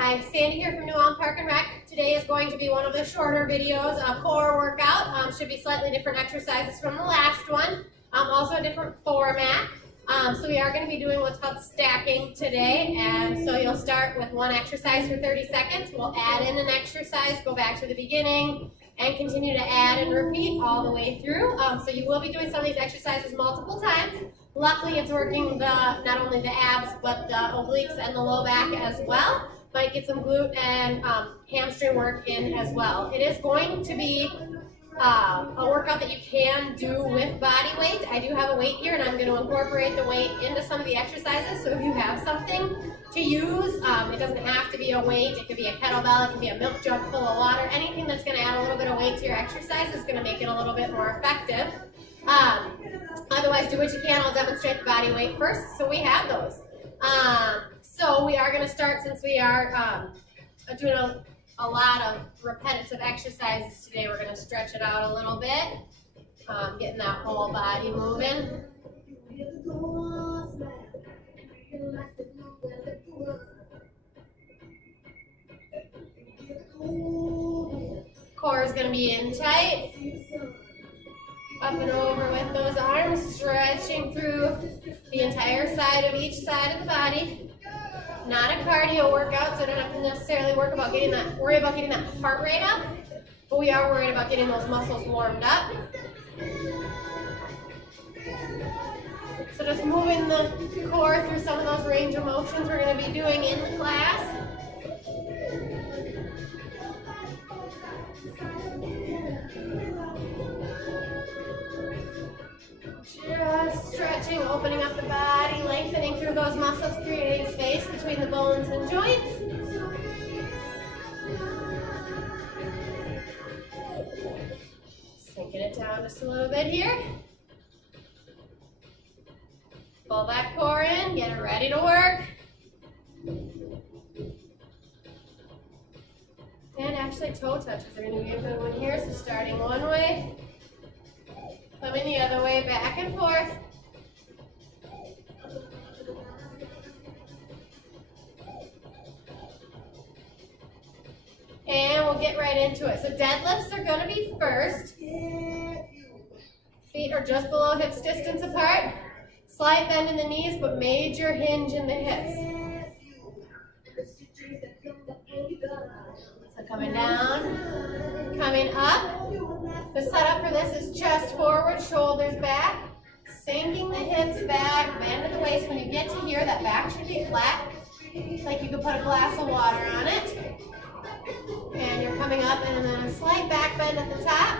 Hi, Sandy here from New Ulm Park and Rec. Today is going to be one of the shorter videos, a core workout. Should be slightly different exercises from the last one. Also a different format. So we are going to be doing what's called stacking today. And so you'll start with one exercise for 30 seconds. We'll add in an exercise, go back to the beginning, and continue to add and repeat all the way through. So you will be doing some of these exercises multiple times. Luckily, it's working not only the abs, but the obliques and the low back as well. Might get some glute and hamstring work in as well. It is going to be a workout that you can do with body weight. I do have a weight here, and I'm going to incorporate the weight into some of the exercises. So if you have something to use, it doesn't have to be a weight. It could be a kettlebell. It could be a milk jug full of water. Anything that's going to add a little bit of weight to your exercise is going to make it a little bit more effective. Otherwise, do what you can. I'll demonstrate the body weight first. So we have those. So we are going to start, since we are doing a lot of repetitive exercises today, we're going to stretch it out a little bit, getting that whole body moving. Core is going to be in tight. Up and over with those arms, stretching through the entire side of each side of the body. Not a cardio workout, so I don't have to necessarily worry about getting that heart rate up, but we are worried about getting those muscles warmed up. So just moving the core through some of those range of motions we're going to be doing in the class. Just stretching, opening up the body, lengthening through those muscles, creating space between the bones and joints. Sinking it down just a little bit here. Pull that core in, get it ready to work. And actually toe touches are going to be a good one here, so starting one way. Coming the other way, back and forth. And we'll get right into it. So deadlifts are going to be first. Feet are just below hips distance apart. Slight bend in the knees, but major hinge in the hips. So coming down, coming up. The setup for this is chest forward, shoulders back, sinking the hips back, bend at the waist. When you get to here, that back should be flat, like you could put a glass of water on it. And you're coming up, and then a slight back bend at the top.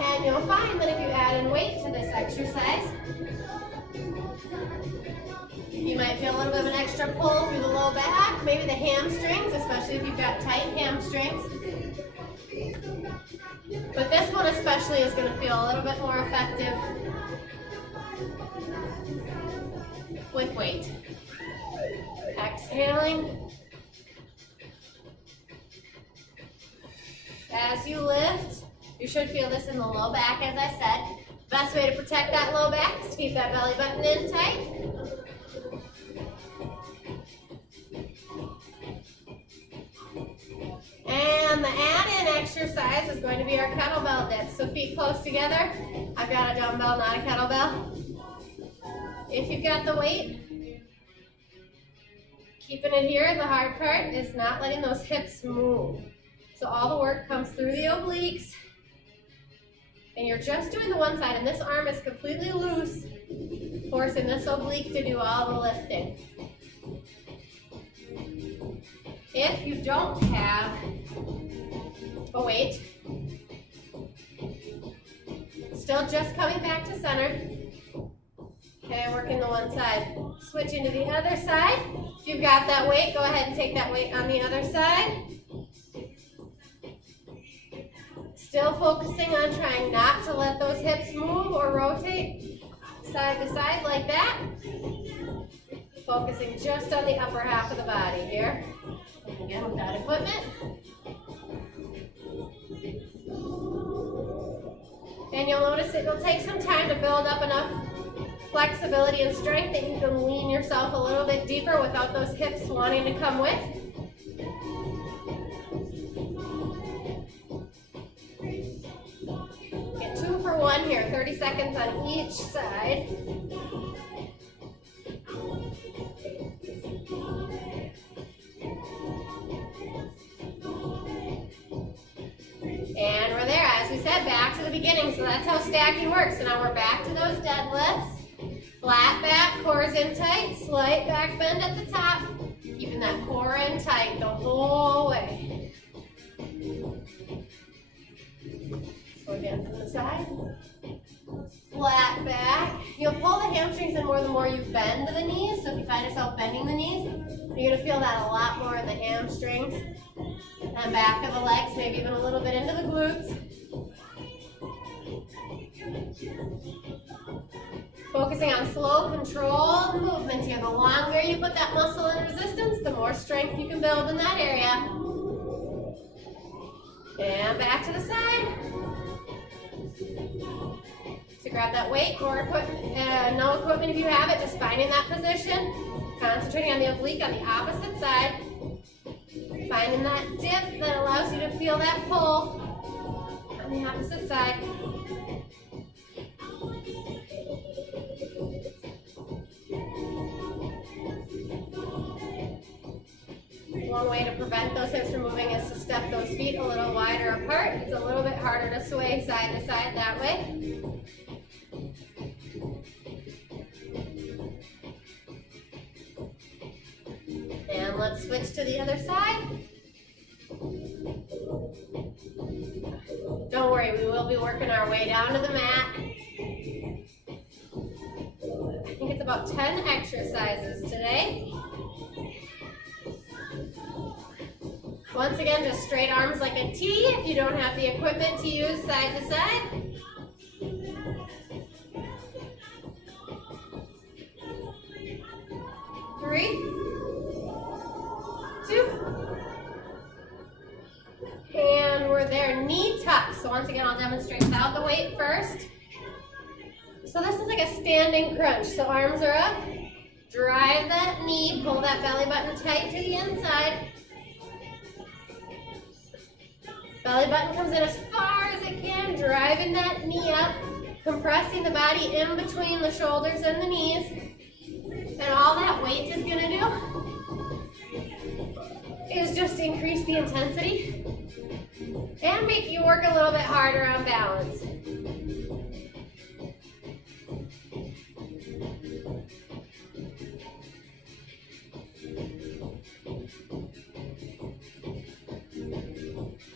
And you'll find that if you add in weight to this exercise, you might feel a little bit of an extra pull through the low back, maybe the hamstrings, especially if you've got tight hamstrings. But this one especially is going to feel a little bit more effective with weight. Exhaling. As you lift, you should feel this in the low back, as I said. Best way to protect that low back is to keep that belly button in tight. And the add-in exercise is going to be our kettlebell dips. So feet close together. I've got a dumbbell, not a kettlebell. If you've got the weight, keeping it here, the hard part is not letting those hips move. So all the work comes through the obliques. And you're just doing the one side, and this arm is completely loose, forcing this oblique to do all the lifting. If you don't have a weight, still just coming back to center. Okay, working the one side. Switching to the other side. If you've got that weight, go ahead and take that weight on the other side. Still focusing on trying not to let those hips move or rotate side to side like that. Focusing just on the upper half of the body here. Again, without equipment. And you'll notice it will take some time to build up enough flexibility and strength that you can lean yourself a little bit deeper without those hips wanting to come with. Get 2 for 1 here, 30 seconds on each side. And we're there, as we said, back to the beginning. So that's how stacking works. So now we're back to those deadlifts. Flat back, core's in tight, slight back bend at the top. Keeping that core in tight the whole way. So again from the side. Flat back. You'll pull the hamstrings in more the more you bend the knees. So if you find yourself bending the knees, you're going to feel that a lot more in the hamstrings and back of the legs, maybe even a little bit into the glutes. Focusing on slow, controlled movements here. The longer you put that muscle in resistance, the more strength you can build in that area. And back to the side. So grab that weight or equipment, no equipment if you have it, just finding that position. Concentrating on the oblique on the opposite side. Finding that dip that allows you to feel that pull on the opposite side. One way to prevent those hips from moving is to step those feet a little wider apart. It's a little bit harder to sway side to side that way. And let's switch to the other side. Don't worry, we will be working our way down to the mat. I think it's about 10 exercises today. Once again, just straight arms like a T if you don't have the equipment to use side to side. Three, 2, and we're there, knee tuck. So once again, I'll demonstrate without the weight first. So this is like a standing crunch. So arms are up, drive that knee, pull that belly button tight to the inside. Belly button comes in as far as it can, driving that knee up, compressing the body in between the shoulders and the knees. And all that weight is gonna do is just increase the intensity and make you work a little bit harder on balance.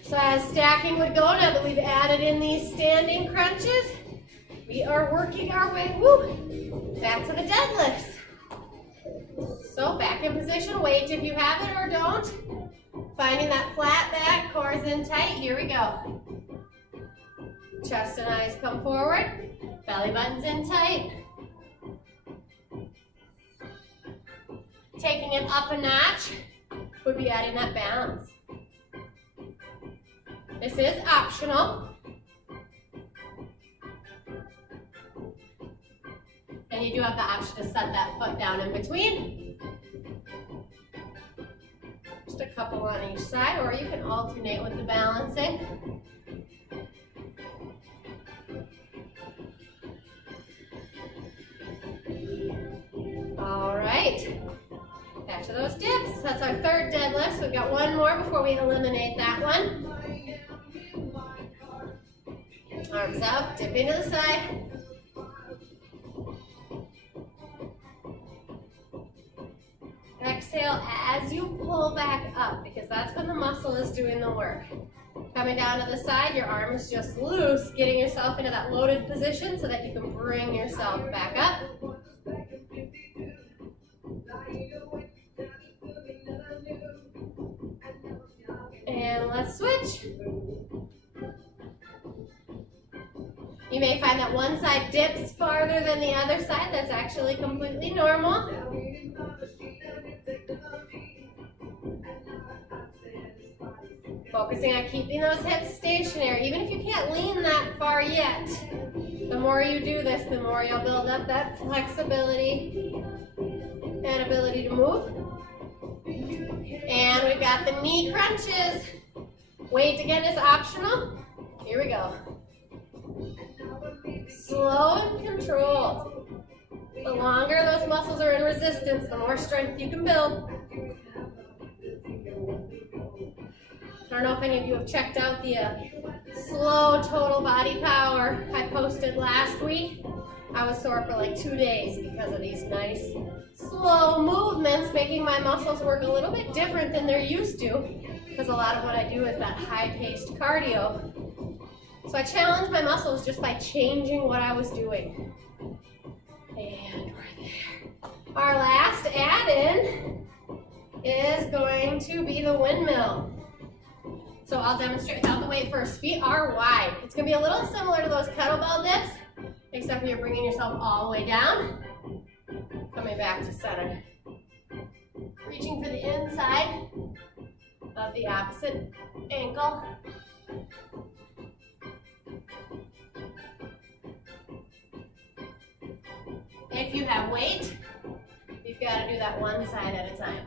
So as stacking would go, now that we've added in these standing crunches, we are working our way, back to the deadlifts. So back in position, weight if you have it or don't. Finding that flat back, core's in tight, here we go. Chest and eyes come forward, belly button's in tight. Taking it up a notch would be adding that balance. This is optional. And you do have the option to set that foot down in between. Just a couple on each side, or you can alternate with the balancing. All right. Back to those dips. That's our third deadlift. So we've got one more before we eliminate that one. Arms out, dip into the side. Exhale as you pull back up, because that's when the muscle is doing the work. Coming down to the side, your arm is just loose, getting yourself into that loaded position so that you can bring yourself back up. And let's switch. You may find that one side dips farther than the other side. That's actually completely normal. Focusing on keeping those hips stationary. Even if you can't lean that far yet, The more you do this, the more you'll build up that flexibility and ability to move. And we've got the knee crunches. Weight again is optional. Here we go. Slow and controlled. The longer those muscles are in resistance, the more strength you can build. I don't know if any of you have checked out the slow total body power I posted last week. I was sore for like 2 days because of these nice slow movements, making my muscles work a little bit different than they're used to, because a lot of what I do is that high-paced cardio. So I challenged my muscles just by changing what I was doing. And we're there. Our last add-in is going to be the windmill. So I'll demonstrate without the weight first. Feet are wide. It's going to be a little similar to those kettlebell dips, except for you're bringing yourself all the way down, coming back to center. Reaching for the inside of the opposite ankle. If you have weight, you've got to do that one side at a time.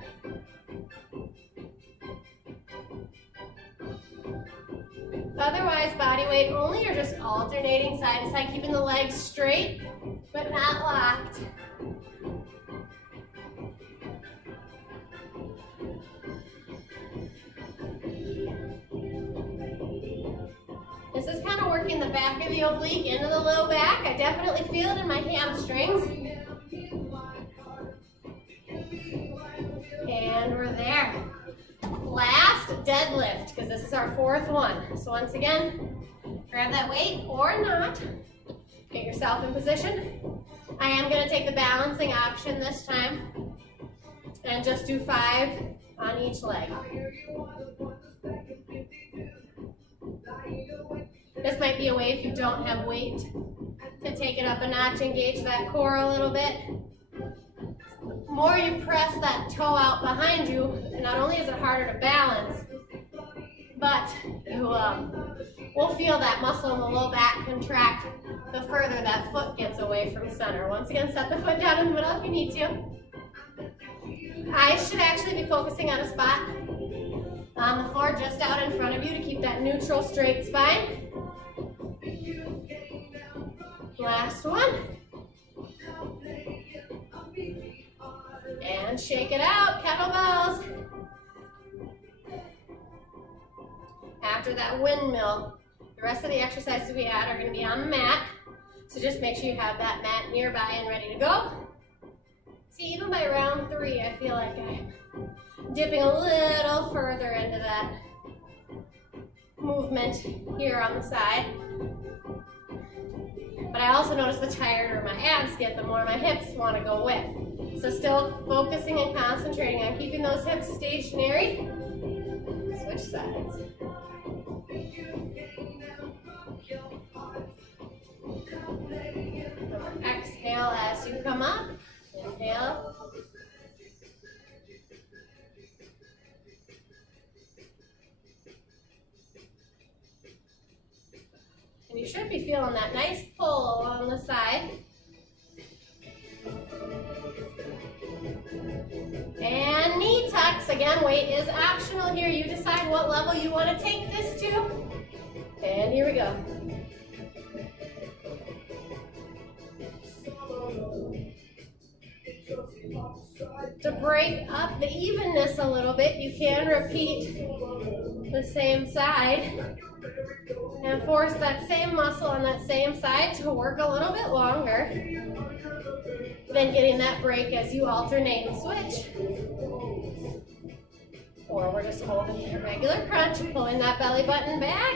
Otherwise, body weight only, or just alternating side to side, keeping the legs straight, but not locked. This is kind of working the back of the oblique into the low back. I definitely feel it in my hamstrings. And we're there. Last deadlift, because this is our fourth one. So once again, grab that weight or not. Get yourself in position. I am going to take the balancing option this time and just do 5 on each leg. This might be a way, if you don't have weight, to take it up a notch, engage that core a little bit. The more you press that toe out behind you, not only is it harder to balance, but you will feel that muscle in the low back contract the further that foot gets away from center. Once again, set the foot down in the middle if you need to. Eyes should actually be focusing on a spot on the floor just out in front of you to keep that neutral straight spine. Last one. And shake it out, kettlebells. After that windmill, the rest of the exercises we add are going to be on the mat. So just make sure you have that mat nearby and ready to go. See, even by round 3, I feel like I'm dipping a little further into that movement here on the side. But I also notice the tireder my abs get, the more my hips want to go with. So still focusing and concentrating on keeping those hips stationary. Switch sides. Exhale as you come up. Inhale. And you should be feeling that nice pull along the side. And knee tucks. Again, weight is optional here. You decide what level you want to take this to. And here we go. To break up the evenness a little bit, you can repeat the same side and force that same muscle on that same side to work a little bit longer. Then getting that break as you alternate and switch. Or we're just holding a regular crunch, pulling that belly button back.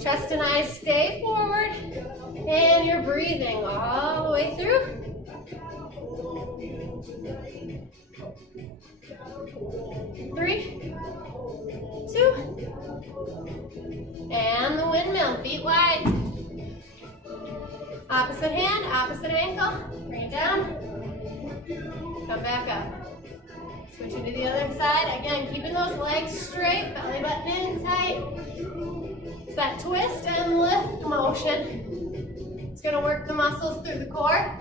Chest and eyes stay forward. And you're breathing all the way through. 3, 2, and the windmill, feet wide. Opposite hand, opposite ankle, bring it down, come back up. Switching to the other side, again, keeping those legs straight, belly button in tight. It's that twist and lift motion. It's gonna work the muscles through the core.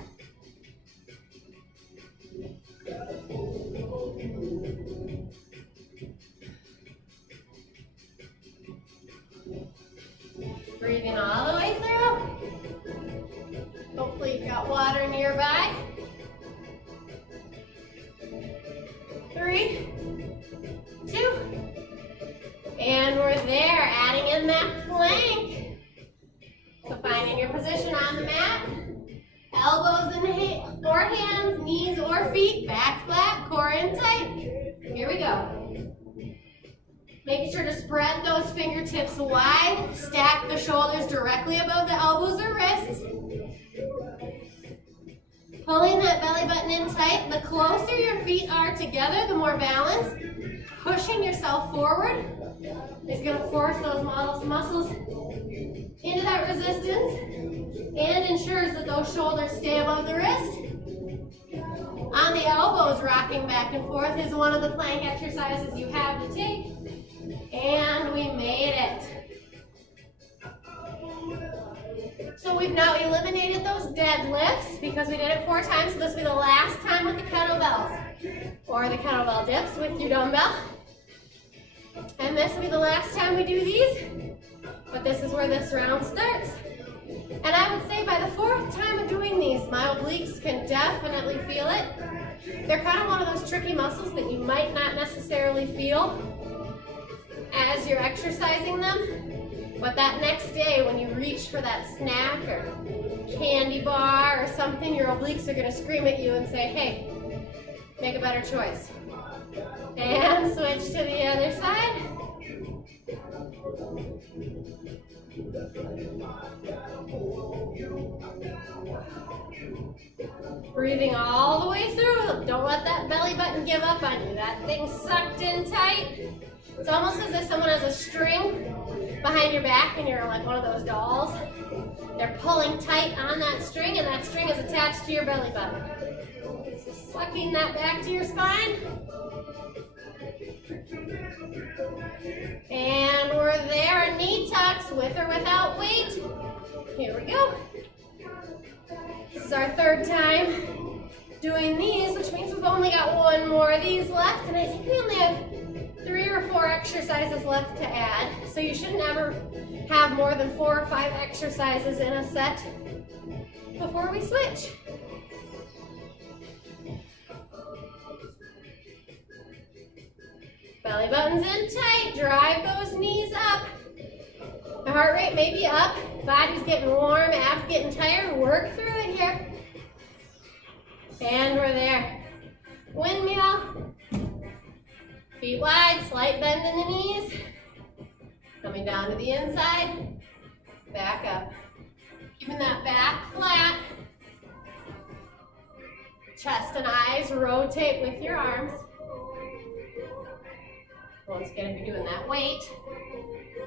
Breathing all the way through. Hopefully you've got water nearby. 3, 2, and we're there, adding in that plank. So finding your position on the mat, elbows in or hands, knees or feet, back flat, core in tight. Here we go. Making sure to spread those fingertips wide, stack the shoulders directly above the elbows or wrists. Pulling that belly button in tight. The closer your feet are together, the more balance. Pushing yourself forward is going to force those muscles into that resistance and ensures that those shoulders stay above the wrist. On the elbows, rocking back and forth is one of the plank exercises you have to take. And we made it. So we've now eliminated those deadlifts because we did it 4 times, so this will be the last time with the kettlebells or the kettlebell dips with your dumbbell. And this will be the last time we do these, but this is where this round starts. And I would say by the 4th time of doing these, my obliques can definitely feel it. They're kind of one of those tricky muscles that you might not necessarily feel as you're exercising them. But that next day, when you reach for that snack or candy bar or something, your obliques are going to scream at you and say, hey, make a better choice. And switch to the other side. Breathing all the way through. Don't let that belly button give up on you. That thing's sucked in tight. It's almost as if someone has a string behind your back and you're like one of those dolls. They're pulling tight on that string and that string is attached to your belly button. So sucking that back to your spine. And we're there, knee tucks with or without weight. Here we go. This is our 3rd time doing these, which means we've only got 1 more of these left, and I think we only have 3 or 4 exercises left to add. So you should never have more than 4 or 5 exercises in a set before we switch. Belly button's in tight, drive those knees up. The heart rate may be up, body's getting warm, abs getting tired, work through it here. And we're there. Windmill. Feet wide, slight bend in the knees. Coming down to the inside, back up. Keeping that back flat. Chest and eyes rotate with your arms. Once again, if you're doing that weight,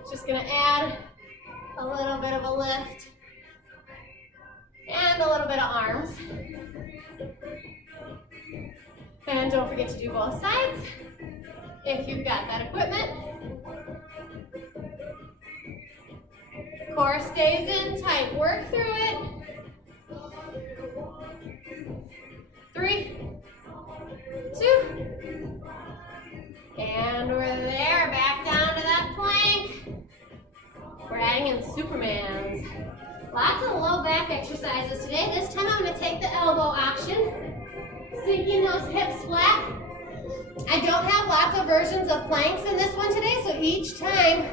just gonna add a little bit of a lift and a little bit of arms. And don't forget to do both sides if you've got that equipment. Core stays in tight, work through it. 3, 2, and we're there, back down to that plank. We're adding in Supermans. Lots of low back exercises today. This time I'm gonna take the elbow option, sinking those hips flat. I don't have lots of versions of planks in this one today, so each time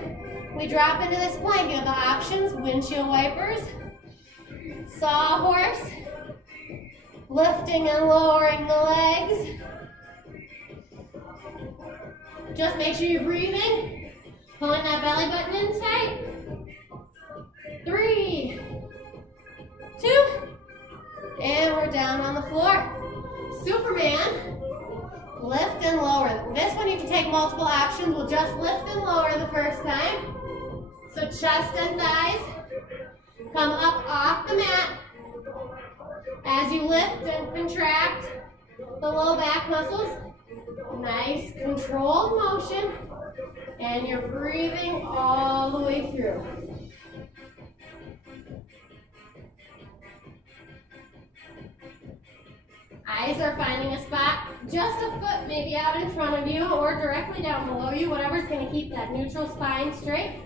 we drop into this plank, you have the options: windshield wipers, sawhorse, lifting and lowering the legs. Just make sure you're breathing, pulling that belly button in tight. 3, 2, and we're down on the floor. Superman, lift and lower. This one you can take multiple options. We'll just lift and lower the first time. So chest and thighs come up off the mat. As you lift and contract the low back muscles, nice controlled motion, and you're breathing all the way through. eyes are finding a spot just a foot maybe out in front of you or directly down below you, whatever's going to keep that neutral spine straight.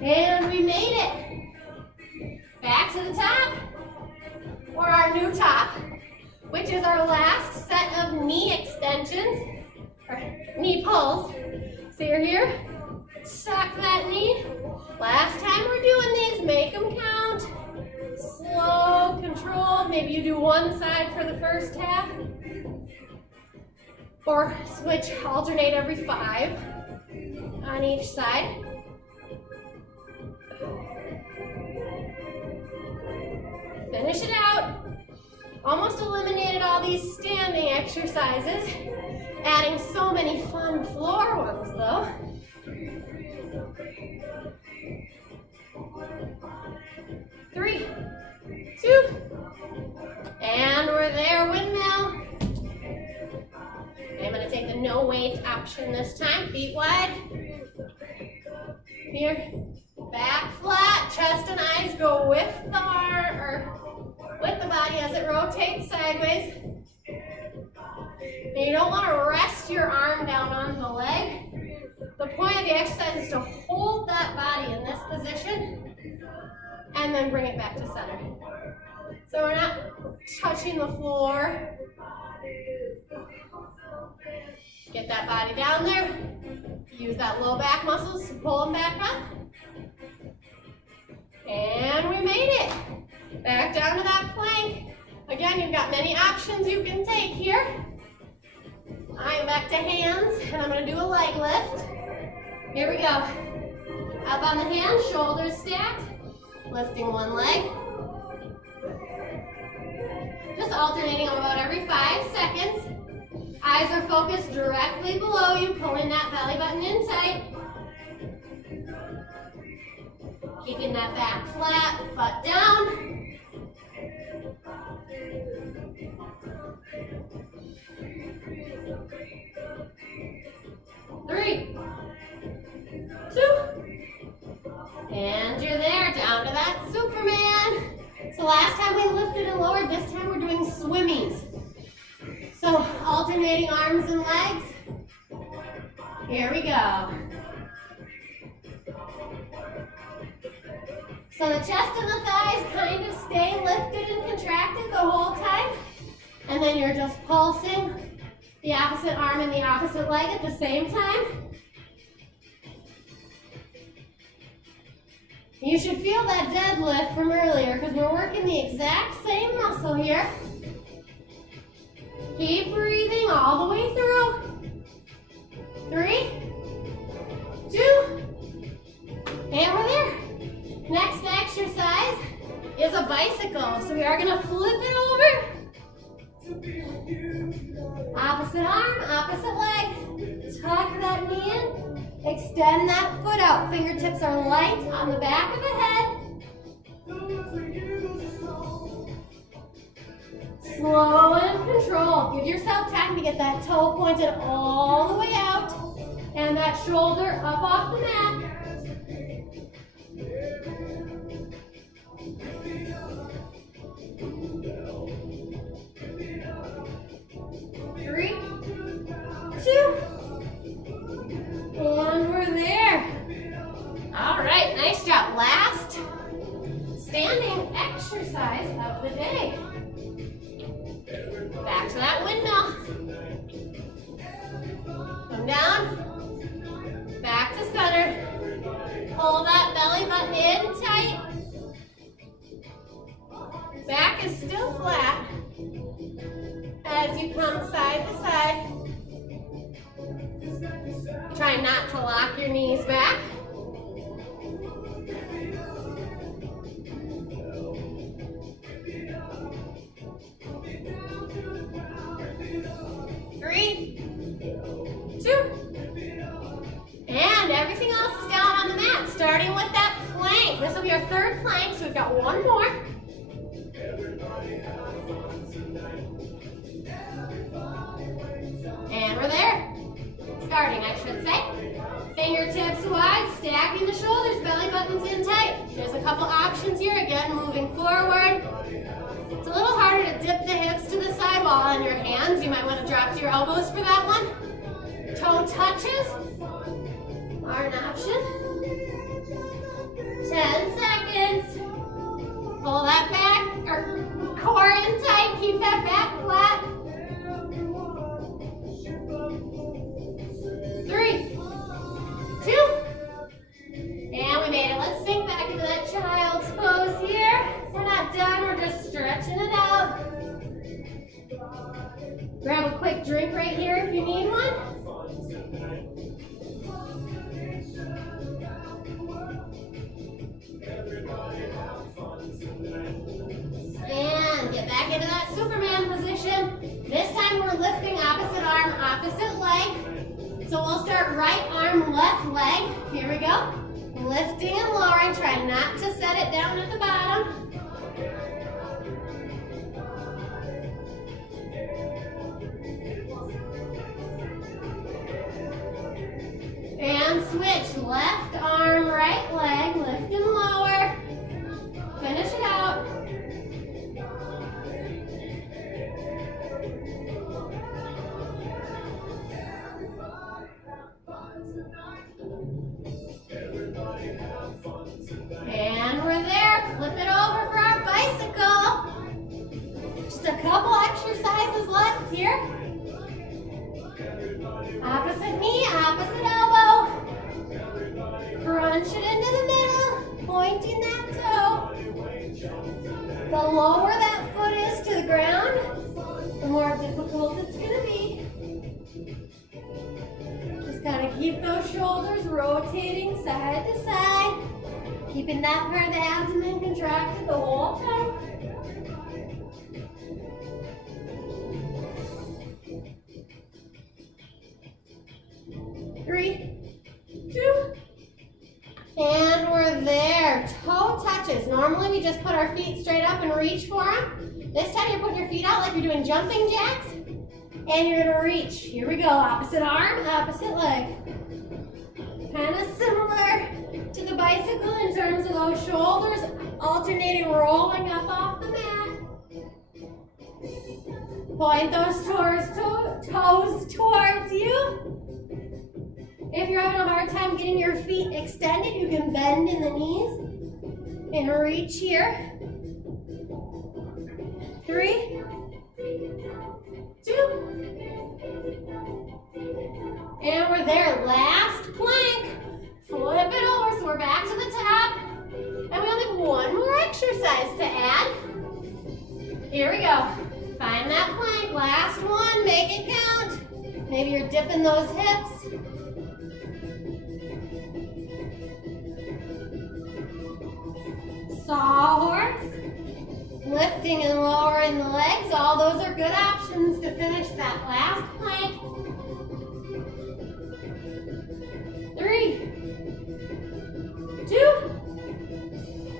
And we made it. Back to the top, or our new top, which is our last set of knee extensions, or knee pulls. So you're here, suck that knee. Last time we're doing these, make them count. Slow, controlled. Maybe you do one side for the first half. Or switch, alternate every 5 on each side. Finish it out. Almost eliminated all these standing exercises. Adding so many fun floor ones though. 3, 2, and we're there, windmill. I'm going to take the no weight option this time, feet wide. Here, back flat, chest and eyes go with the arm, or with the body as it rotates sideways. And you don't want to rest your arm down on the leg. The point of the exercise is to hold that body in this position and then bring it back to center. So we're not touching the floor. Get that body down there. Use that low back muscles to pull them back up. And we made it. Back down to that plank. Again, you've got many options you can take here. I'm back to hands, and I'm going to do a leg lift. Here we go. Up on the hands, shoulders stacked. Lifting one leg. Just alternating about every 5 seconds. Eyes are focused directly below you, pulling that belly button in tight. Keeping that back flat, butt down. Three, 2, and you're there, down to that Superman. So last time we lifted and lowered, this time we're doing swimmies. So alternating arms and legs. Here we go. So the chest and the thighs kind of stay lifted and contracted the whole time. And then you're just pulsing the opposite arm and the opposite leg at the same time. You should feel that deadlift from earlier because we're working the exact same muscle here. Keep breathing all the way through. 3, 2, and we're there. Next exercise is a bicycle. So we are going to flip it over. Opposite arm, opposite leg. Tuck that knee in. Extend that foot out. Fingertips are light on the back of the head. Slow and controlled. Give yourself time to get that toe pointed all the way out and that shoulder up off the mat. Three, 2, and we're there. All right, nice job. Last standing exercise of the day. Back to that windmill. Come down. Back to center. Pull that belly button in tight. Back is still flat as you come side to side. Try not to lock your knees back. Three, 2, and everything else is down on the mat, starting with that plank. This will be our third plank, so we've got one more. And we're there. Starting, I should say. Fingertips wide, stacking the shoulders, belly buttons in tight. There's a couple options here. Again, moving forward. It's a little harder to dip the hips to the side while on your hands. You might want to drop to your elbows for that one. Toe touches are an option. 10 seconds. Pull that back, or core in tight. Keep that back flat. 3, 2, and we made it. Let's sink back into that child's pose here. We're not done, we're just stretching it out. Grab a quick drink right here if you need one. And get back into that Superman position. This time we're lifting opposite arm, opposite leg. So we'll start right arm, left leg. Here we go. Lifting and lowering. Try not to set it down at the bottom. And switch. Left arm, right leg. Lift and lower. Finish it out. And we're there. Flip it over for our bicycle. Just a couple exercises left here. Opposite knee, opposite elbow. Crunch it into the middle, pointing that toe. The lower that foot is to the ground, the more difficult it's going to be. Just kind of keep those shoulders rotating side to side, keeping that part of the abdomen contracted the whole time. Three, 2, and we're there. Toe touches. Normally we just put our feet straight up and reach for them. This time you're putting your feet out like you're doing jumping jacks, and you're gonna reach. Here we go. Opposite arm, opposite leg. Kind of similar to the bicycle in terms of those shoulders alternating, rolling up off the mat. Point those toes towards you. If you're having a hard time getting your feet extended, you can bend in the knees and reach here. 3, 2, and we're there. Last plank. Flip it over so we're back to the top. And we only have one more exercise to add. Here we go. Find that plank. Last one. Make it count. Maybe you're dipping those hips. Sawhorse, lifting and lowering the legs. All those are good options to finish that last plank. 3, 2,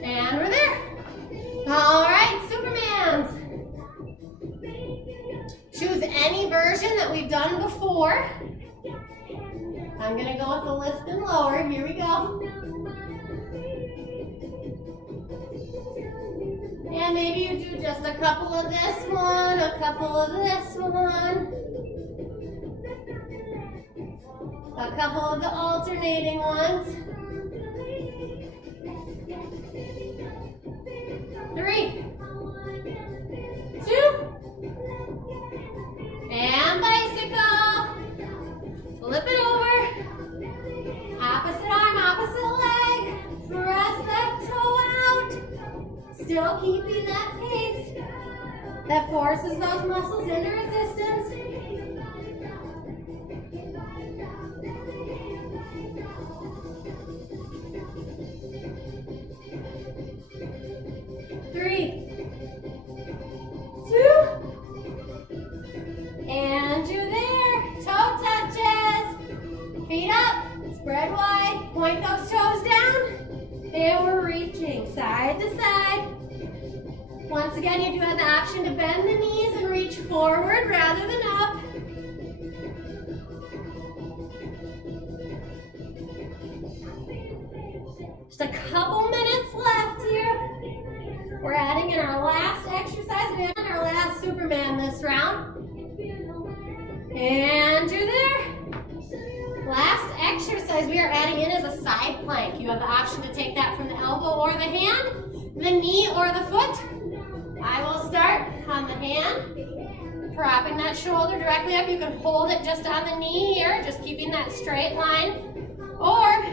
and we're there. All right, Supermans. Choose any version that we've done before. I'm gonna go with the lift and lower. Here we go. And maybe you do just a couple of this one, a couple of this one, a couple of the alternating ones. 3, 2, and bicycle. Flip it over. Opposite arm, opposite leg. Press that toe out. Still keeping that pace that forces those muscles into resistance. 3, 2, and you're there. Toe touches. Feet up, spread wide, point those toes down, and we're reaching side to side. Once again, you do have the option to bend the knees and reach forward rather than up. Just a couple minutes left. We're adding in our last exercise. We're in our last Superman this round. And you're there. Last exercise we are adding in is a side plank. You have the option to take that from the elbow or the hand, the knee or the foot. I will start on the hand, propping that shoulder directly up. You can hold it just on the knee here, just keeping that straight line, or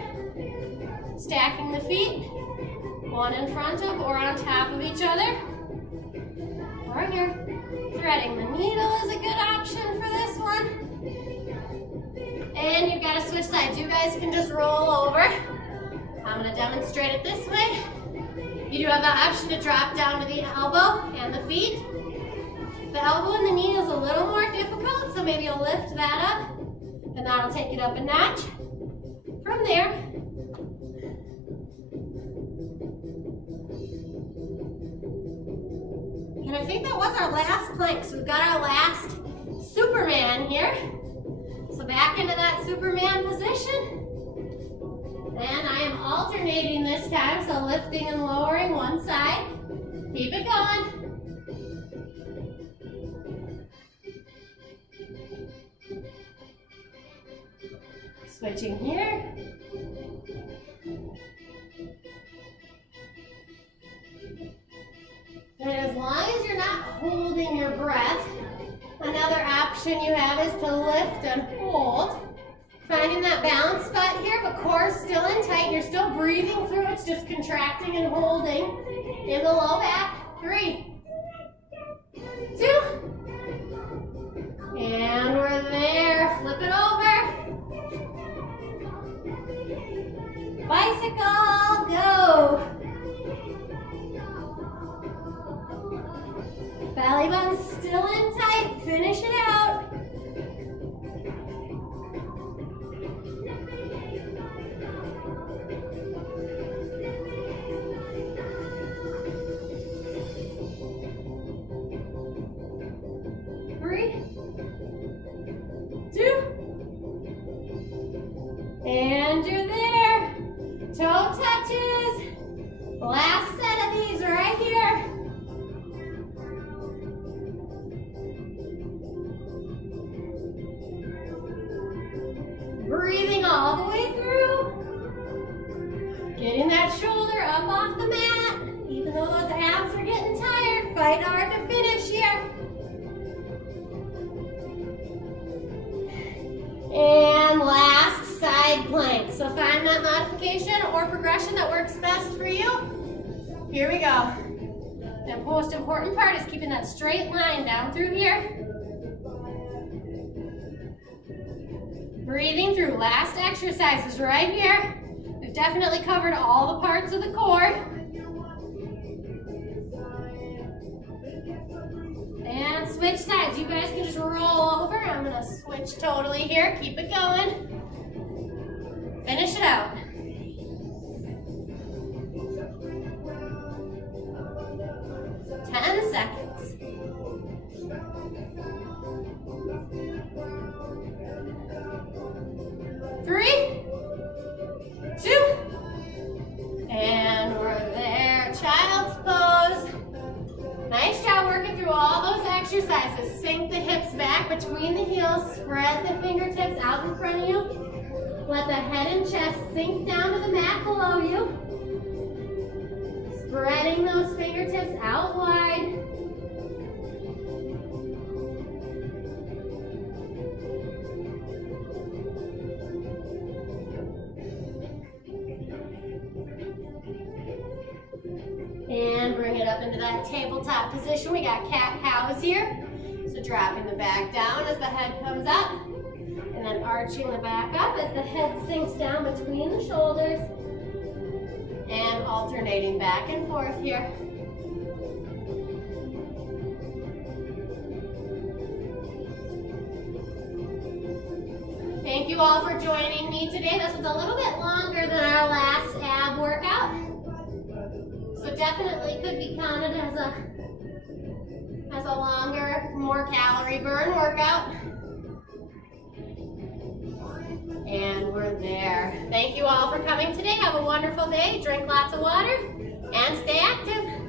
stacking the feet, one in front of or on top of each other. Or here, threading the needle is a good option for this one. And you've got to switch sides. You guys can just roll over. I'm going to demonstrate it this way. You do have the option to drop down to the elbow and the feet. The elbow and the knee is a little more difficult, so maybe you'll lift that up, and that'll take it up a notch. From there, and I think that was our last plank, so we've got our last Superman here. So back into that Superman position. And I am alternating this time, so lifting and lowering one side. Keep it going. Switching here. And as long as you're not holding your breath, another option you have is to lift and hold. Finding that balance spot here, but core is still in tight. You're still breathing through. It's just contracting and holding in the low back. 3, 2, and we're there. Flip it over. Bicycle, go. Belly button still in tight. Finish it out. And you're there. Toe touches. Last set of these right here. Breathing all the way through. Getting that shoulder up off the mat. Even though those abs are getting tired, fight hard to finish here. And last side plank. So find that modification or progression that works best for you. Here we go. The most important part is keeping that straight line down through here. Breathing through. Last exercises right here. We've definitely covered all the parts of the core. And switch sides. You guys can just roll over. I'm going to switch totally here. Keep it going. Finish it out. Ten seconds. 3, 2, and we're there. Child's pose. Nice job working through all those exercises. Sink the hips back between the heels. Spread the fingertips out in front of you. Let the head and chest sink down to the mat below you. Spreading those fingertips out wide. And bring it up into that tabletop position. We got cat-cows here. So dropping the back down as the head comes up. And then arching the back up as the head sinks down between the shoulders. And alternating back and forth here. Thank you all for joining me today. This was a little bit longer than our last ab workout. So definitely could be counted as a longer, more calorie burn workout. And we're there. Thank you all for coming today. Have a wonderful day. Drink lots of water and stay active.